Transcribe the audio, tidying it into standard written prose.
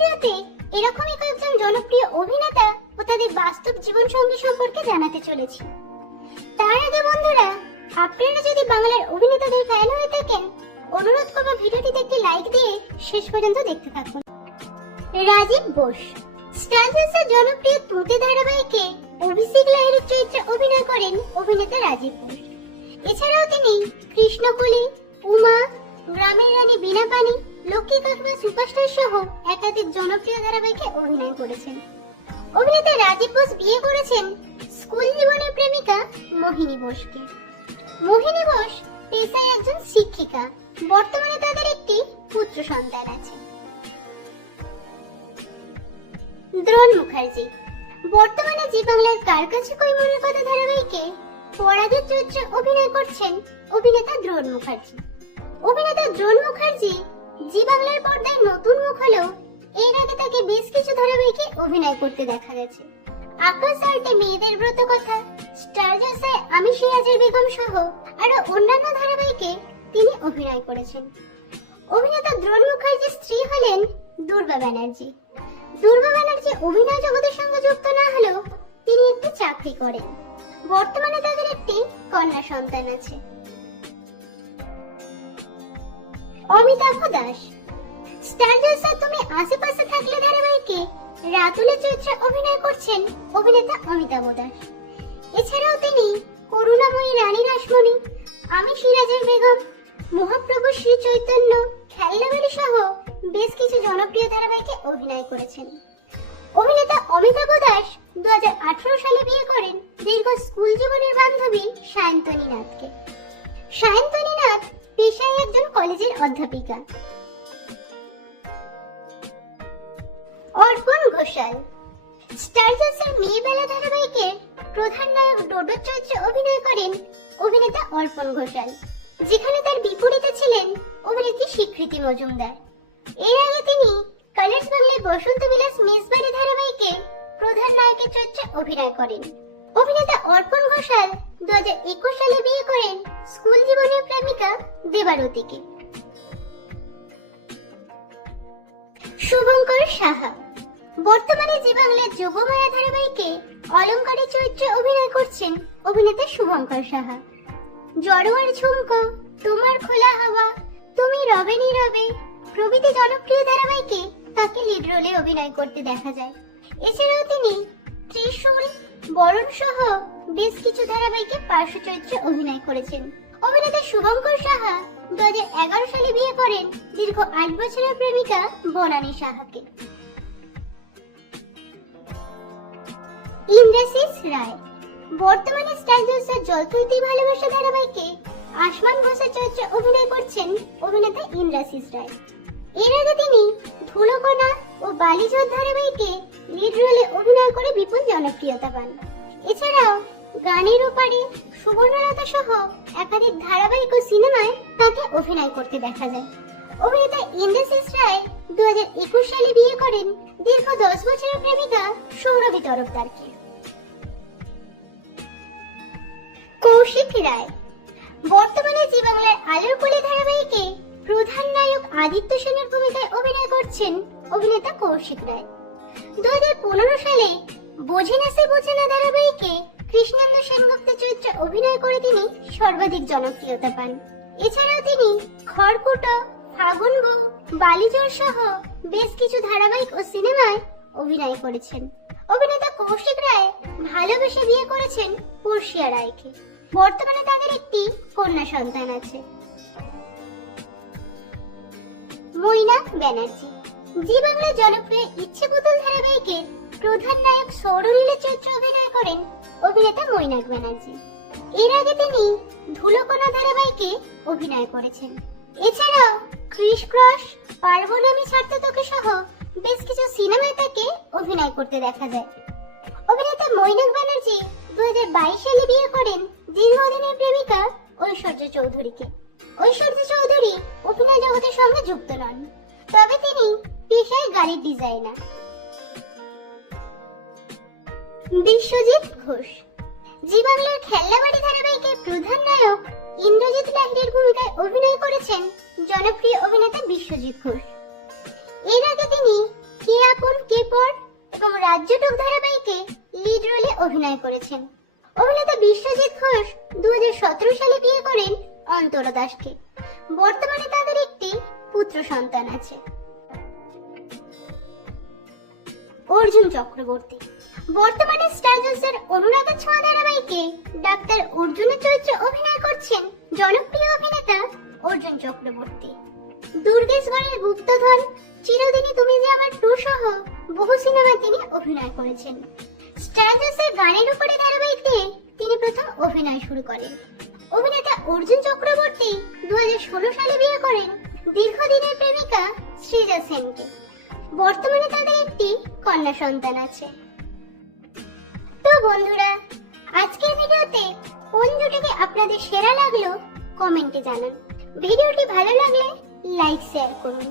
ভিডিওতে এরকমই কয়েকজন জনপ্রিয় অভিনেতা ও তাদের বাস্তব জীবন সঙ্গী সম্পর্কে জানাতে চলেছি। তার আগে বন্ধুরা, আপনারা যদি বাংলার অভিনেতাদের ফ্যান হয়ে থাকেন, অনুরোধ করব ভিডিওটিতে একটি লাইক দিয়ে শেষ পর্যন্ত দেখতে থাকুন। রাজীব বোস স্টার জলসার জনপ্রিয় তুতে ধারাবাহিকে অভিষেক লাহিড়ীর চরিত্রে অভিনয় করেন অভিনেতা রাজীব বোস। এছাড়াও তিনি কৃষ্ণকলি, উমা, গ্রামের রানী বীণা পানি, লক্ষ্মী কাকিমা সুপারস্টার সহ একাধিক জনপ্রিয় ধারাবাহিকে অভিনয় করেছেন। অভিনেতা রাজীব বোস বিয়ে করেছেন স্কুল জীবনের প্রেমিকা মোহিনী বোসকে। মোহিনী বোস পেশায় একজন শিক্ষিকা। বর্তমানে তাদের একটি পুত্র সন্তান আছে। দ্রোণ মুখার্জি বর্তমানে জি বাংলার কার কাছে কই মনের কথা ধারাবাহিকে পরাগের চরিত্রে অভিনয় করছেন অভিনেতা দ্রোণ মুখার্জি। অভিনেতা দ্রোণ মুখার্জি জি বাংলার পর্দায় নতুন মুখ হলেও এর আগে তাকে বেশ কিছু ধারাবাহিকে অভিনয় করতে দেখা গেছে। আকাশ আর্টে মেয়েদের ব্রত কথা, স্টার জলসায় আমি সিরাজের বেগম সহ আরো অন্যান্য ধারাবাহিকে তিনি অভিনয় করেছেন। অভিনেতা দ্রোণ মুখার্জির স্ত্রী হলেন দুর্গা ব্যানার্জি। দুর্গা ব্যানার্জি অভিনয় জগতের সঙ্গে যুক্ত না হলেও তিনি একটি চাকরি করেন। বর্তমানে তাদের একটি কন্যা সন্তান আছে। অমিতাভ দাস স্টার জলসা তুমি আশেপাশে থাকলে ধারাবাহিকে রাতুলের চরিত্রে অভিনয় করছেন অভিনেতা অমিতাভ দাস। এছাড়াও তিনি করুণাময়ী রানী রাসমণি, আমি সিরাজের বেগম, মহাপ্রভু শ্রী চৈতন্য, খেলনাবাড়ি সহ বেশ কিছু জনপ্রিয় ধারাবাহিকে অভিনয় করেছেন। অভিনেতা অমিতাভ দাস 2018 সালে বিয়ে করেন দীর্ঘ স্কুল জীবনের বান্ধবী সায়ন্তনী নাথকে। সায়ন্তনী নাথ পেশায় একজন কলেজের অধ্যাপিকা। অর্পণ ঘোষাল স্টার জলসার মেয়েবেলা ধারাবাহিকের প্রধান নায়ক ডোডোর চরিত্রে অভিনয় করেন অভিনেতা অর্পণ ঘোষাল, যেখানে তার বিপরীতে ছিলেন অভিনেত্রী স্বীকৃতি মজুমদার। এর আগে তিনি কালার্স বাংলায় বসন্ত বিলাস মেজবাড়ি ধারাবাহিকে প্রধান নায়কের চরিত্রে অভিনয় করেন। অভিনেতা অর্পণ ঘোষাল 2021 সালে বিয়ে করেন স্কুল জীবনের প্রেমিকা দেবারতীকে। শুভঙ্কর সাহা বর্তমানে জি বাংলার যোগমায়া ধারাবাহিকে অলংকারের চরিত্রে অভিনয় করছেন অভিনেতা শুভঙ্কর সাহা। জড়োয়ার ঝুমকো, তোমার খোলা হাওয়া, তুমি রবে নীরবে প্রভৃতি জনপ্রিয় ধারাবাহিকে তাকে লিড রোলে অভিনয় করতে দেখা যায়। এছাড়াও তিনি ত্রিশূল, বরণ সহ বেশ কিছু ধারাবাহিকে পার্শ্ব চরিত্রে অভিনয় করেছেন। অভিনেতা শুভঙ্কর সাহা 2011 সালে বিয়ে করেন দীর্ঘ 8 বছরের প্রেমিকা বনানী সাহাকে। ইন্দ্রাশিস রায় বর্তমানে স্টার জলসার জল তুলতে ভালোবাসা ধারাবাহিকে আসমান ঘোষের চরিত্রে অভিনয় করছেন অভিনেতা ইন্দ্রাশিস রায়। এর আগে তিনি ধুলোকণা ও বালিজোর ধারাবাহিকে লিড রোলে অভিনয় করে বিপুল জনপ্রিয়তা পান। এছাড়াও গানের ওপারে, সুবর্ণলতা সহ একাধিক ধারাবাহিক ও সিনেমায় তাকে অভিনয় করতে দেখা যায়। অভিনেতা ইন্দ্রাশিস রায় 2021 সালে বিয়ে করেন দীর্ঘ 10 বছরের প্রেমিকা সৌরভী তরফদারকে। কৌশিক রায় বর্তমানে জি বাংলার আলোর কোলে ধারাবাহিকে প্রধান নায়ক আদিত্য সেনের ভূমিকায় অভিনয় করছেন অভিনেতা কৌশিক রায়। 2015 সালে বোঝে না সে বোঝে না ধারাবাহিকে কৃষ্ণেন্দু সেনগুপ্তের চরিত্রে অভিনয় করে তিনি সর্বাধিক জনপ্রিয়তা পান। এছাড়াও তিনি খড়কুটো, ফাগুন বউ, বালিজোর সহ বেশ কিছু ধারাবাহিক ও সিনেমায় অভিনয় করেছেন। অভিনেতা কৌশিক রায় ভালোবেসে বিয়ে করেছেন পর্ষিয়া রায়কে। বর্তমানে তাদের একটি কন্যা সন্তান আছে। মৈনাক ব্যানার্জি জি বাংলার জনপ্রিয় ইচ্ছে পুতুল ধারাবাহিকের প্রধান নায়ক সৌরলীলের চরিত্রে অভিনয় করেন অভিনেতা মৈনাক ব্যানার্জি। এর আগে তিনি ধুলোকণা ধারাবাহিকে অভিনয় করেছেন। এছাড়াও ক্রিস ক্রস, পার্বণ আমি ছাড়তে তোকে সহ বেশ কিছু সিনেমায় তাকে অভিনয় করতে দেখা যায়। অভিনেতা মৈনাক ব্যানার্জি 2022 সালে বিয়ে করেন দীর্ঘদিনের প্রেমিকা ঐশ্বর্য চৌধুরীকে। ঐশ্বর্য চৌধুরী অভিনয় জগতের সঙ্গে যুক্ত নন, তবে তিনি পেশায় গাড়ির ডিজাইনার। বিশ্বজিৎ ঘোষ জি বাংলার খেলনাবাড়ি ধারাবাহিকের প্রধান নায়ক ইন্দ্রজিৎ লাহিড়ীর ভূমিকায় অভিনয় করেছেন জনপ্রিয় অভিনেতা বিশ্বজিৎ ঘোষ। এর আগে তিনি কে পর এবং রাজ্যটুক ধারাবাহিকে লিড রোলে অভিনয় করেছেন। অভিনেতা বিশ্বজিৎ ঘোষ 2017 সালে বিয়ে করেন অন্তরা দাসকে। বর্তমানে তাদের একটি পুত্র সন্তান আছে। অর্জুন চক্রবর্তী বর্তমানে স্টার জলসার অনুরাগের ছোঁয়া ধারাবাহিকে ডাক্তার অর্জুনের চরিত্রে অভিনয় করছেন জনপ্রিয় অভিনেতা অর্জুন চক্রবর্তী। দুর্গেশগড়ের গুপ্তধন, চিরদিনই তুমি যে আমার 2 সহ বহু সিনেমায় তিনি অভিনয় করেছেন। স্টার জলসার গানের উপরে ধারাবাহিকে তিনি প্রথম অভিনয় শুরু করেন। অভিনেতা অর্জুন চক্রবর্তী 2016 সালে বিয়ে করেন দীর্ঘদিনের প্রেমিকা সৃজা সেনকে। বর্তমানে তাদের একটি কন্যা সন্তান আছে। তো বন্ধুরা, আজকের ভিডিওতে কোন জুটিকে আপনাদের সেরা লাগলো কমেন্টে জানান। ভিডিওটি ভালো লাগলে লাইক শেয়ার করুন।